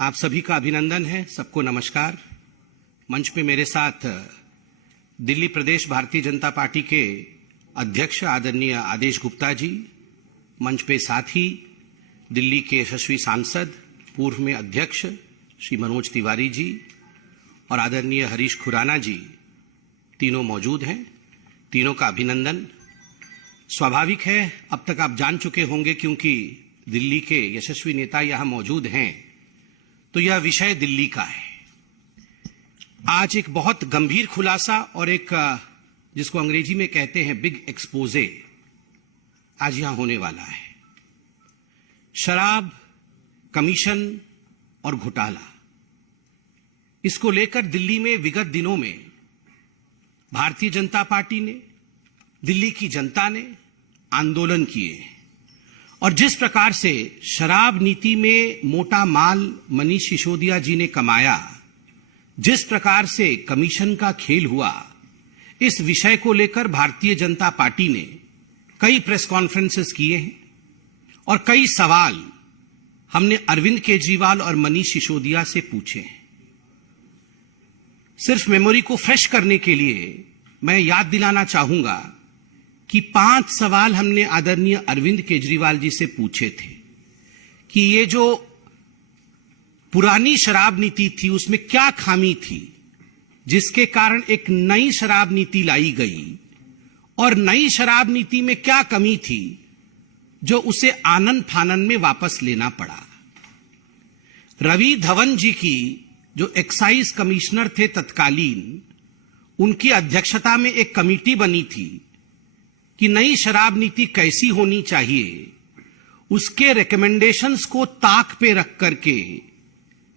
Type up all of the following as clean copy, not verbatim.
आप सभी का अभिनंदन है। सबको नमस्कार। मंच पे मेरे साथ दिल्ली प्रदेश भारतीय जनता पार्टी के अध्यक्ष आदरणीय आदेश गुप्ता जी, मंच पे साथ ही दिल्ली के यशस्वी सांसद पूर्व में अध्यक्ष श्री मनोज तिवारी जी और आदरणीय हरीश खुराना जी तीनों मौजूद हैं। तीनों का अभिनंदन। स्वाभाविक है, अब तक आप जान चुके होंगे क्योंकि दिल्ली के यशस्वी नेता यहां मौजूद हैं, तो यह विषय दिल्ली का है। आज एक बहुत गंभीर खुलासा और एक जिसको अंग्रेजी में कहते हैं बिग एक्सपोजे आज यहां होने वाला है। शराब, कमीशन और घोटाला, इसको लेकर दिल्ली में विगत दिनों में भारतीय जनता पार्टी ने, दिल्ली की जनता ने आंदोलन किए और जिस प्रकार से शराब नीति में मोटा माल मनीष सिसोदिया जी ने कमाया, जिस प्रकार से कमीशन का खेल हुआ, इस विषय को लेकर भारतीय जनता पार्टी ने कई प्रेस कॉन्फ्रेंसेस किए हैं और कई सवाल हमने अरविंद केजरीवाल और मनीष सिसोदिया से पूछे हैं। सिर्फ मेमोरी को फ्रेश करने के लिए मैं याद दिलाना चाहूंगा कि 5 सवाल हमने आदरणीय अरविंद केजरीवाल जी से पूछे थे कि ये जो पुरानी शराब नीति थी उसमें क्या खामी थी जिसके कारण एक नई शराब नीति लाई गई, और नई शराब नीति में क्या कमी थी जो उसे आनन फानन में वापस लेना पड़ा। रवि धवन जी की जो एक्साइज कमिश्नर थे तत्कालीन, उनकी अध्यक्षता में एक कमेटी बनी थी कि नई शराब नीति कैसी होनी चाहिए, उसके रिकमेंडेशंस को ताक पे रख करके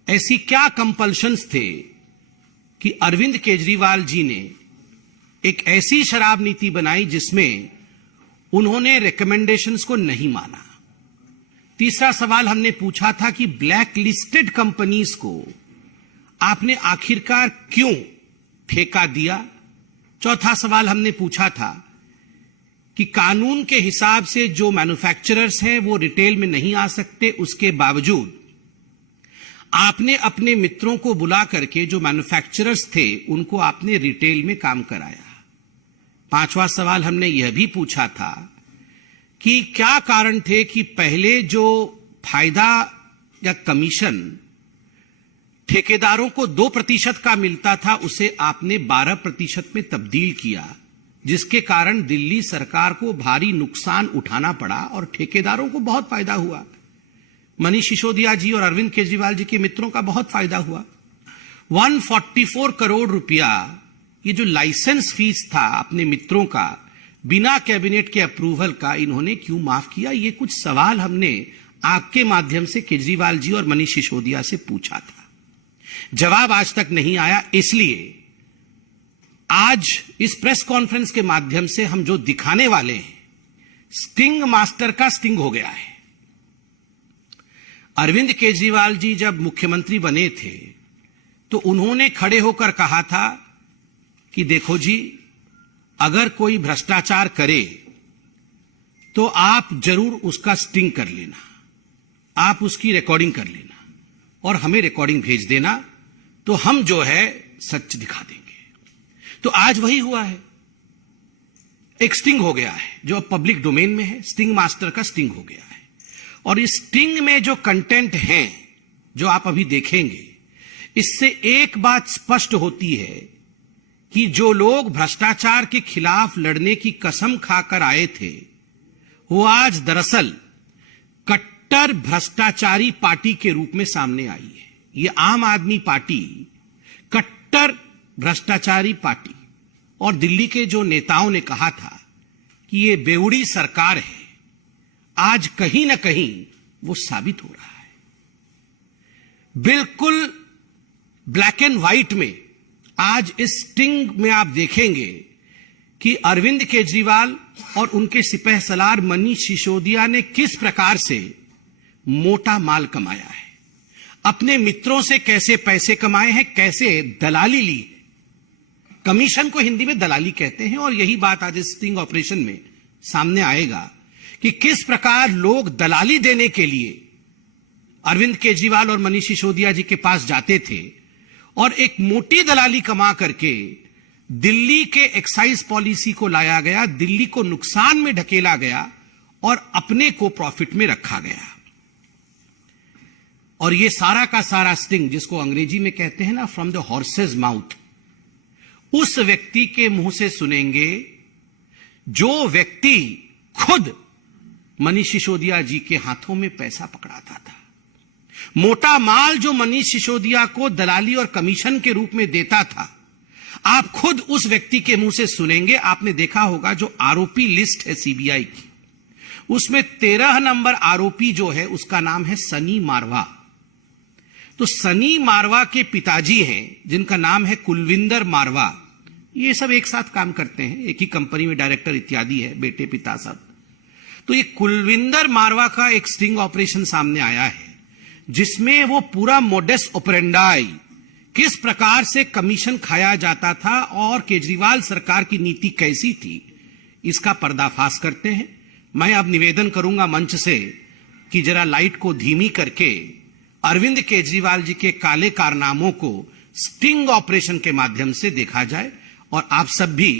ऐसी क्या कंपल्शंस थे कि अरविंद केजरीवाल जी ने एक ऐसी शराब नीति बनाई जिसमें उन्होंने रिकमेंडेशंस को नहीं माना। तीसरा सवाल हमने पूछा था कि ब्लैक लिस्टेड कंपनीज को आपने आखिरकार क्यों ठेका दिया। चौथा सवाल हमने पूछा था कि कानून के हिसाब से जो मैन्युफैक्चरर्स हैं वो रिटेल में नहीं आ सकते, उसके बावजूद आपने अपने मित्रों को बुला करके जो मैन्युफैक्चरर्स थे उनको आपने रिटेल में काम कराया। पांचवा सवाल हमने यह भी पूछा था कि क्या कारण थे कि पहले जो फायदा या कमीशन ठेकेदारों को 2% का मिलता था उसे आपने 12% में तब्दील किया, जिसके कारण दिल्ली सरकार को भारी नुकसान उठाना पड़ा और ठेकेदारों को बहुत फायदा हुआ। मनीष सिसोदिया जी और अरविंद केजरीवाल जी के मित्रों का बहुत फायदा हुआ। 144 करोड़ रुपया ये जो लाइसेंस फीस था अपने मित्रों का, बिना कैबिनेट के अप्रूवल का, इन्होंने क्यों माफ किया। ये कुछ सवाल हमने आपके माध्यम से केजरीवाल जी और मनीष सिसोदिया से पूछा था। जवाब आज तक नहीं आया, इसलिए आज इस प्रेस कॉन्फ्रेंस के माध्यम से हम जो दिखाने वाले हैं, स्टिंग मास्टर का स्टिंग हो गया है। अरविंद केजरीवाल जी जब मुख्यमंत्री बने थे तो उन्होंने खड़े होकर कहा था कि देखो जी, अगर कोई भ्रष्टाचार करे तो आप जरूर उसका स्टिंग कर लेना, आप उसकी रिकॉर्डिंग कर लेना और हमें रिकॉर्डिंग भेज देना, तो हम जो है सच दिखा देंगे। तो आज वही हुआ है, एक स्टिंग हो गया है जो अब पब्लिक डोमेन में है। स्टिंग मास्टर का स्टिंग हो गया है और इस स्टिंग में जो कंटेंट है जो आप अभी देखेंगे, इससे एक बात स्पष्ट होती है कि जो लोग भ्रष्टाचार के खिलाफ लड़ने की कसम खाकर आए थे वो आज दरअसल कट्टर भ्रष्टाचारी पार्टी के रूप में सामने आई है। ये आम आदमी पार्टी कट्टर भ्रष्टाचारी पार्टी, और दिल्ली के जो नेताओं ने कहा था कि ये बेवड़ी सरकार है, आज कहीं ना कहीं वो साबित हो रहा है। बिल्कुल ब्लैक एंड व्हाइट में आज इस स्टिंग में आप देखेंगे कि अरविंद केजरीवाल और उनके सिपहसालार मनीष सिसोदिया ने किस प्रकार से मोटा माल कमाया है, अपने मित्रों से कैसे पैसे कमाए हैं, कैसे दलाली ली। कमीशन को हिंदी में दलाली कहते हैं और यही बात आज स्टिंग ऑपरेशन में सामने आएगा कि किस प्रकार लोग दलाली देने के लिए अरविंद केजरीवाल और मनीष सिसोदिया जी के पास जाते थे और एक मोटी दलाली कमा करके दिल्ली के एक्साइज पॉलिसी को लाया गया, दिल्ली को नुकसान में ढकेला गया और अपने को प्रॉफिट में रखा गया। और ये सारा का सारा स्टिंग, जिसको अंग्रेजी में कहते हैं ना फ्रॉम द हॉर्सेज माउथ, उस व्यक्ति के मुंह से सुनेंगे जो व्यक्ति खुद मनीष सिसोदिया जी के हाथों में पैसा पकड़ाता था। मोटा माल जो मनीष सिसोदिया को दलाली और कमीशन के रूप में देता था, आप खुद उस व्यक्ति के मुंह से सुनेंगे। आपने देखा होगा जो आरोपी लिस्ट है सीबीआई की, उसमें 13 नंबर आरोपी जो है उसका नाम है सनी मारवा। तो सनी मारवा के पिताजी हैं जिनका नाम है कुलविंदर मारवा, ये सब एक साथ काम करते हैं, एक ही कंपनी में डायरेक्टर इत्यादि है, बेटे पिता सब। तो ये कुलविंदर मारवा का एक स्टिंग ऑपरेशन सामने आया है जिसमें वो पूरा मोडस ऑपरेंडाई, किस प्रकार से कमीशन खाया जाता था और केजरीवाल सरकार की नीति कैसी थी, इसका पर्दाफाश करते हैं। मैं अब निवेदन करूंगा मंच से कि जरा लाइट को धीमी करके अरविंद केजरीवाल जी के काले कारनामों को स्टिंग ऑपरेशन के माध्यम से देखा जाए और आप सब भी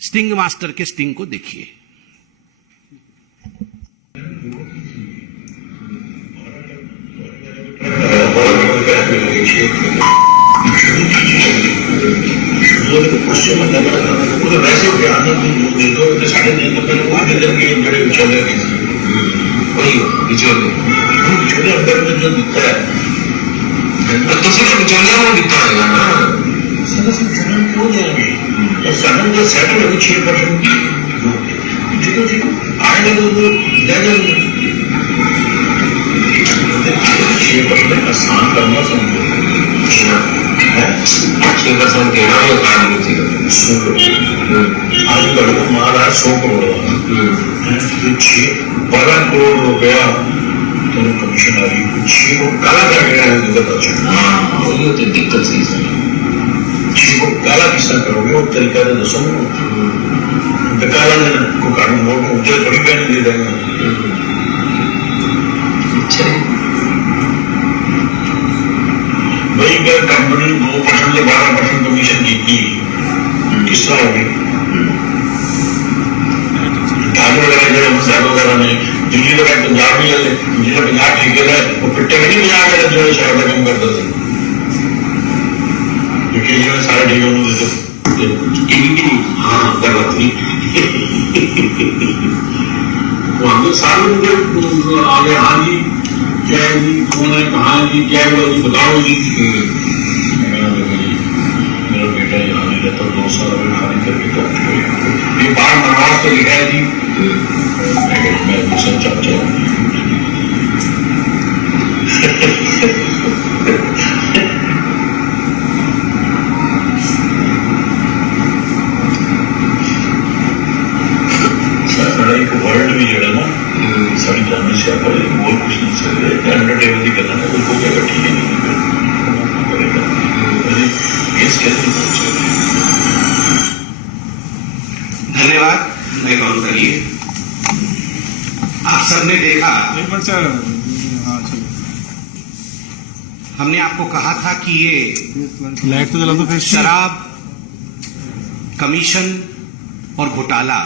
स्टिंग मास्टर के स्टिंग को देखिए। वैसे ध्यान दे दो तो 3.5 बिचौले अंदर में जो दिखता है किसी ने बिचौलिया में दिखता है ना, सदन क्यों जाएंगे? सदन जो सेटल है 6% आएगा तो ले जाएंगे। 6% आसान करना समझो, 6% देना ये काम नहीं थी। आज कल माल है 100 करोड़, 12 करोड़ रुपया कमीशन आ रही है, 6 को काला करके दिक्कत सी, 6 को काला किस तरह करोगे? वो तरीका तो दसो, काला को कानून वोट मुझे थोड़ी पहन दे देंगे। भाई अगर कंपनी 2% से 12% कमीशन जीती, किस तरह होगी? दारू वगैरह वगैरह में दिल्ली तो पंजाब भी है, जिला पंजाब ठीक है, वो पिट्टे में नहीं बजा कर जो शराब कम करता था, क्योंकि ये सारे ठीक है हाँ गलत नहीं। वो हम लोग सारे आगे हाँ जी क्या है जी, कौन है, कहाँ है जी, क्या हुआ जी, बताओ जी। मेरा बेटा यहाँ नहीं रहता, 2 साल अभी खाली करके तो ये बार नवाज तो लिखा है जी, मैं मिशन चाहता हूँ। एक वर्ल्ड भी जड़ा ना सारी जानने से आप बोल कुछ नहीं सकते, अंडर टेबल ही करना है, उसको क्या ठीक है नहीं करेगा, इस कैसे पहुंच सकते। धन्यवाद, मैं कॉल करिए। आप सबने देखा, हमने आपको कहा था कि ये लाइट तो जला दो फिर। शराब, कमीशन और घोटाला,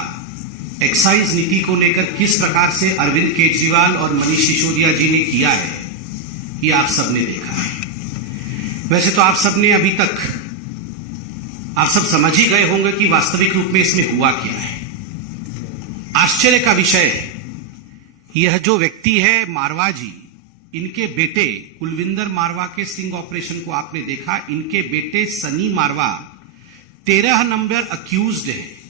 एक्साइज नीति को लेकर किस प्रकार से अरविंद केजरीवाल और मनीष सिसोदिया जी ने किया है, ये आप सबने देखा है। वैसे तो आप सबने अभी तक आप सब समझ ही गए होंगे कि वास्तविक रूप में इसमें हुआ क्या है। आश्चर्य का विषय है, यह जो व्यक्ति है मारवा जी, इनके बेटे कुलविंदर मारवा के स्टिंग ऑपरेशन को आपने देखा। इनके बेटे सनी मारवा 13 नंबर अक्यूज्ड है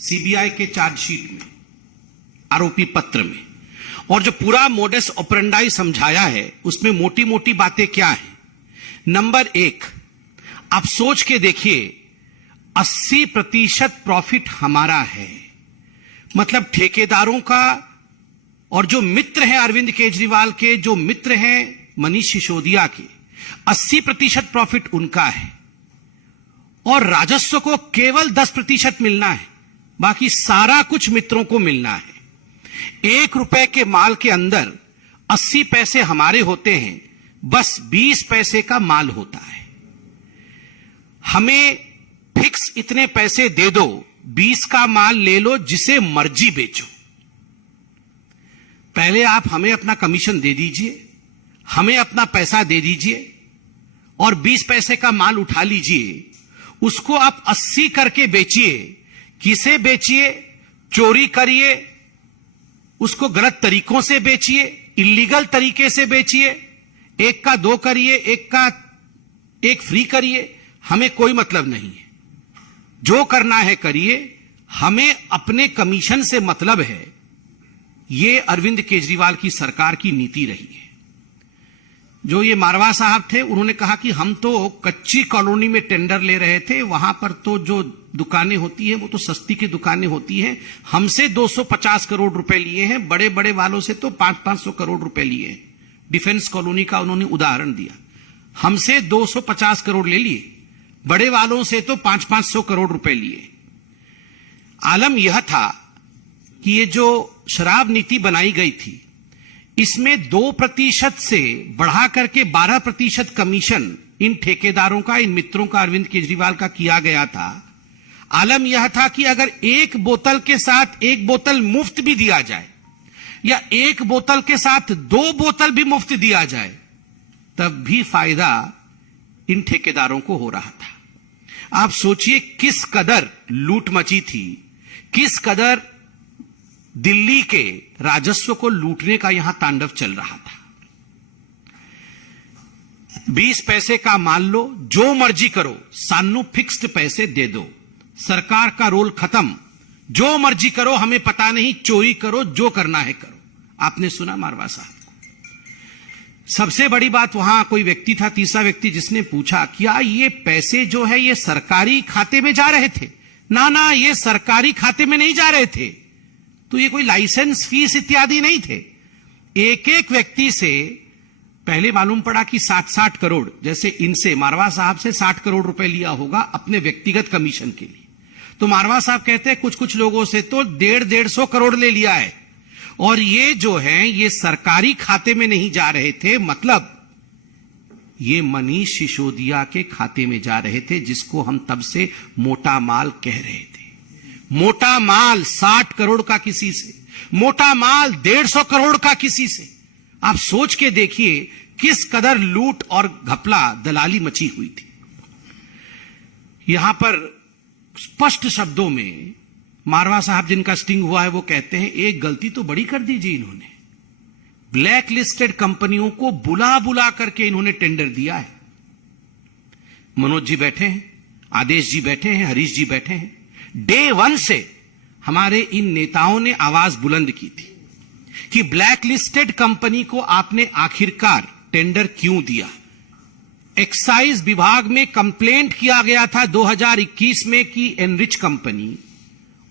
सीबीआई के चार्जशीट में, आरोपी पत्र में। और जो पूरा मोडस ऑपरेंडाई समझाया है उसमें मोटी मोटी बातें क्या है। नंबर 1, आप सोच के देखिए, 80% प्रॉफिट हमारा है, मतलब ठेकेदारों का, और जो मित्र हैं अरविंद केजरीवाल के, जो मित्र हैं मनीष सिसोदिया के, 80% प्रॉफिट उनका है और राजस्व को केवल 10% मिलना है, बाकी सारा कुछ मित्रों को मिलना है। 1 रुपए के माल के अंदर 80 पैसे हमारे होते हैं, बस 20 पैसे का माल होता है। हमें फिक्स इतने पैसे दे दो, 20 का माल ले लो, जिसे मर्जी बेचो। पहले आप हमें अपना कमीशन दे दीजिए, हमें अपना पैसा दे दीजिए और 20 पैसे का माल उठा लीजिए। उसको आप 80 करके बेचिए। किसे बेचिए? चोरी करिए, उसको गलत तरीकों से बेचिए, इलीगल तरीके से बेचिए, एक का 2 करिए, एक का 1 फ्री करिए, हमें कोई मतलब नहीं है। जो करना है करिए, हमें अपने कमीशन से मतलब है। ये अरविंद केजरीवाल की सरकार की नीति रही है। जो ये मारवा साहब थे, उन्होंने कहा कि हम तो कच्ची कॉलोनी में टेंडर ले रहे थे, वहां पर तो जो दुकानें होती हैं वो तो सस्ती की दुकानें होती हैं, हमसे 250 करोड़ रुपए लिए हैं, बड़े बड़े वालों से तो 500-500 करोड़ रुपए लिए हैं। डिफेंस कॉलोनी का उन्होंने उदाहरण दिया। हमसे 250 करोड़ ले लिए, बड़े वालों से तो 500-500 करोड़ रुपए लिए। आलम यह था कि ये जो शराब नीति बनाई गई थी, इसमें 2% से बढ़ा करके 12% कमीशन इन ठेकेदारों का, इन मित्रों का, अरविंद केजरीवाल का किया गया था। आलम यह था कि अगर 1 बोतल के साथ 1 बोतल मुफ्त भी दिया जाए या 1 बोतल के साथ 2 बोतल भी मुफ्त दिया जाए, तब भी फायदा इन ठेकेदारों को हो रहा था। आप सोचिए किस कदर लूट मची थी, किस कदर दिल्ली के राजस्व को लूटने का यहां तांडव चल रहा था। 20 पैसे का मान लो, जो मर्जी करो, सानू फिक्स्ड पैसे दे दो, सरकार का रोल खत्म, जो मर्जी करो, हमें पता नहीं, चोरी करो, जो करना है करो। आपने सुना मारवा साहब को। सबसे बड़ी बात, वहां कोई व्यक्ति था, तीसरा व्यक्ति, जिसने पूछा क्या ये पैसे जो है ये सरकारी खाते में जा रहे थे? ना, ये सरकारी खाते में नहीं जा रहे थे, तो ये कोई लाइसेंस फीस इत्यादि नहीं थे। एक एक व्यक्ति से पहले मालूम पड़ा कि 60-60 करोड़, जैसे इनसे मारवा साहब से 60 करोड़ रुपए लिया होगा अपने व्यक्तिगत कमीशन के लिए। तो मारवा साहब कहते हैं कुछ लोगों से तो 150-150 करोड़ ले लिया है, और ये जो है ये सरकारी खाते में नहीं जा रहे थे, मतलब ये मनीष सिसोदिया के खाते में जा रहे थे, जिसको हम तब से मोटा माल कह रहे थे। मोटा माल 60 करोड़ का किसी से, मोटा माल 150 करोड़ का किसी से। आप सोच के देखिए किस कदर लूट और घपला, दलाली मची हुई थी। यहां पर स्पष्ट शब्दों में मारवा साहब, जिनका स्टिंग हुआ है, वो कहते हैं एक गलती तो बड़ी कर दीजिए इन्होंने, ब्लैक लिस्टेड कंपनियों को बुला बुला करके इन्होंने टेंडर दिया है। मनोज जी बैठे हैं, आदेश जी बैठे हैं, हरीश जी बैठे हैं। डे 1 से हमारे इन नेताओं ने आवाज बुलंद की थी कि ब्लैक लिस्टेड कंपनी को आपने आखिरकार टेंडर क्यों दिया। एक्साइज विभाग में कंप्लेंट किया गया था 2021 में कि एनरिच कंपनी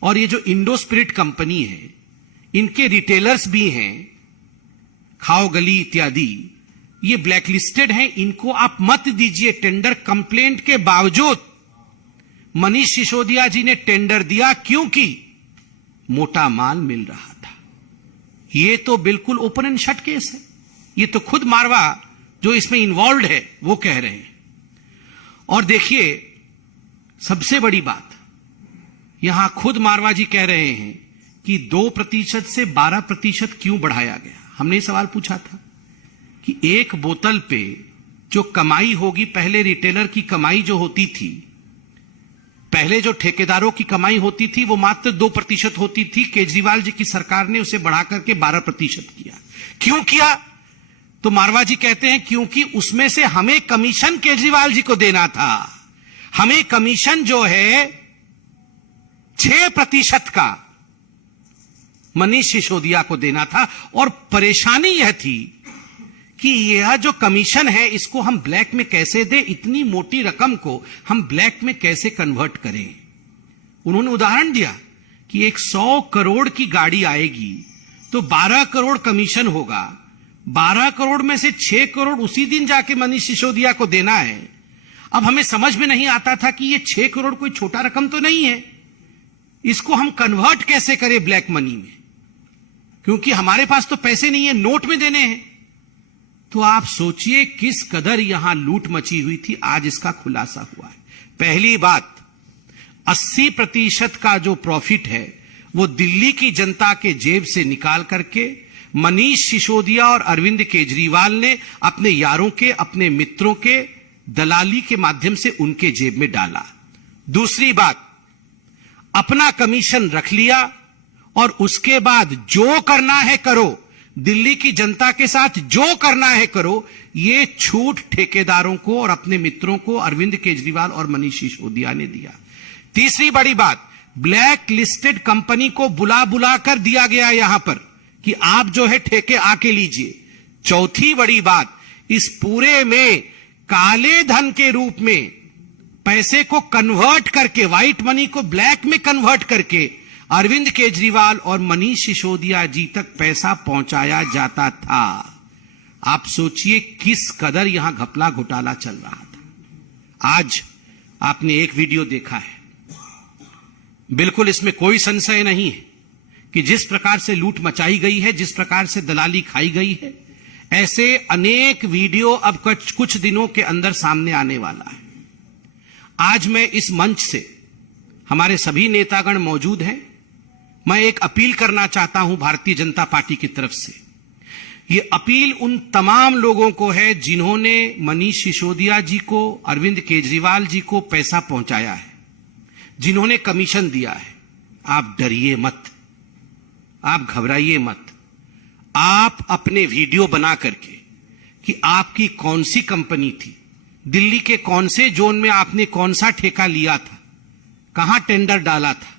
और ये जो इंडो स्पिरिट कंपनी है, इनके रिटेलर्स भी हैं, खाओ गली इत्यादि, ये ब्लैक लिस्टेड हैं, इनको आप मत दीजिए टेंडर। कंप्लेंट के बावजूद मनीष सिसोदिया जी ने टेंडर दिया, क्योंकि मोटा माल मिल रहा था। ये तो बिल्कुल ओपन एंड शट केस है। ये तो खुद मारवा जो इसमें इन्वॉल्व है वो कह रहे हैं। और देखिए सबसे बड़ी बात, यहां खुद मारवा जी कह रहे हैं कि 2% से 12% क्यों बढ़ाया गया। हमने सवाल पूछा था कि 1 बोतल पे जो कमाई होगी, पहले रिटेलर की कमाई जो होती थी, पहले जो ठेकेदारों की कमाई होती थी, वो मात्र 2% होती थी। केजरीवाल जी की सरकार ने उसे बढ़ाकर के 12% किया। क्यों किया? तो मारवा जी कहते हैं क्योंकि उसमें से हमें कमीशन केजरीवाल जी को देना था। हमें कमीशन जो है 6% का मनीष सिसोदिया को देना था। और परेशानी यह थी कि यह जो कमीशन है इसको हम ब्लैक में कैसे दें, इतनी मोटी रकम को हम ब्लैक में कैसे कन्वर्ट करें। उन्होंने उदाहरण दिया कि 100 करोड़ की गाड़ी आएगी तो 12 करोड़ कमीशन होगा, 12 करोड़ में से 6 करोड़ उसी दिन जाके मनीष सिसोदिया को देना है। अब हमें समझ में नहीं आता था कि ये 6 करोड़ कोई छोटा रकम तो नहीं है, इसको हम कन्वर्ट कैसे करें ब्लैक मनी में, क्योंकि हमारे पास तो पैसे नहीं है, नोट में देने हैं। तो आप सोचिए किस कदर यहां लूट मची हुई थी। आज इसका खुलासा हुआ है। पहली बात, 80% का जो प्रॉफिट है वो दिल्ली की जनता के जेब से निकाल करके मनीष सिसोदिया और अरविंद केजरीवाल ने अपने यारों के, अपने मित्रों के दलाली के माध्यम से उनके जेब में डाला। दूसरी बात, अपना कमीशन रख लिया और उसके बाद जो करना है करो, दिल्ली की जनता के साथ जो करना है करो, ये छूट ठेकेदारों को और अपने मित्रों को अरविंद केजरीवाल और मनीष सिसोदिया ने दिया। तीसरी बड़ी बात, ब्लैक लिस्टेड कंपनी को बुला बुला कर दिया गया यहां पर कि आप जो है ठेके आके लीजिए। चौथी बड़ी बात, इस पूरे में काले धन के रूप में पैसे को कन्वर्ट करके, व्हाइट मनी को ब्लैक में कन्वर्ट करके अरविंद केजरीवाल और मनीष सिसोदिया जी तक पैसा पहुंचाया जाता था। आप सोचिए किस कदर यहां घपला घोटाला चल रहा था। आज आपने एक वीडियो देखा है, बिल्कुल इसमें कोई संशय नहीं है कि जिस प्रकार से लूट मचाई गई है, जिस प्रकार से दलाली खाई गई है, ऐसे अनेक वीडियो अब कुछ दिनों के अंदर सामने आने वाला है। आज मैं इस मंच से, हमारे सभी नेतागण मौजूद हैं, मैं एक अपील करना चाहता हूं भारतीय जनता पार्टी की तरफ से। ये अपील उन तमाम लोगों को है जिन्होंने मनीष सिसोदिया जी को, अरविंद केजरीवाल जी को पैसा पहुंचाया है, जिन्होंने कमीशन दिया है। आप डरिए मत, आप घबराइए मत। आप अपने वीडियो बना करके कि आपकी कौन सी कंपनी थी, दिल्ली के कौन से जोन में आपने कौन सा ठेका लिया था, कहां टेंडर डाला था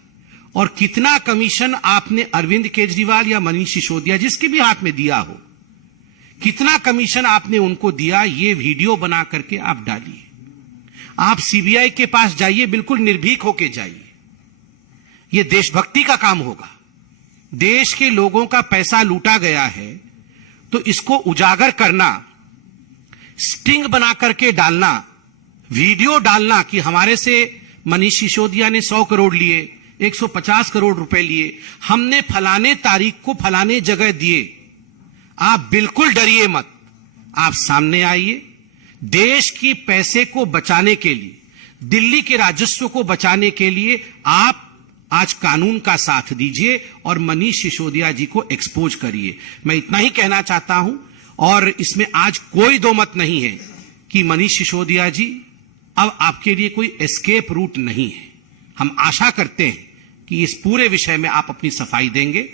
और कितना कमीशन आपने अरविंद केजरीवाल या मनीष सिसोदिया, जिसके भी हाथ में दिया हो, कितना कमीशन आपने उनको दिया, ये वीडियो बना करके आप डालिए। आप सीबीआई के पास जाइए, बिल्कुल निर्भीक होके जाइए। ये देशभक्ति का काम होगा। देश के लोगों का पैसा लूटा गया है तो इसको उजागर करना, स्टिंग बना करके डालना, वीडियो डालना कि हमारे से मनीष सिसोदिया ने 100 करोड़ लिए, 150 करोड़ रुपए लिए, हमने फलाने तारीख को फलाने जगह दिए। आप बिल्कुल डरिए मत, आप सामने आइए। देश की पैसे को बचाने के लिए, दिल्ली के राजस्व को बचाने के लिए आप आज कानून का साथ दीजिए और मनीष सिसोदिया जी को एक्सपोज करिए। मैं इतना ही कहना चाहता हूं और इसमें आज कोई दो मत नहीं है कि मनीष सिसोदिया जी अब आपके लिए कोई एस्केप रूट नहीं है। हम आशा करते हैं कि इस पूरे विषय में आप अपनी सफाई देंगे।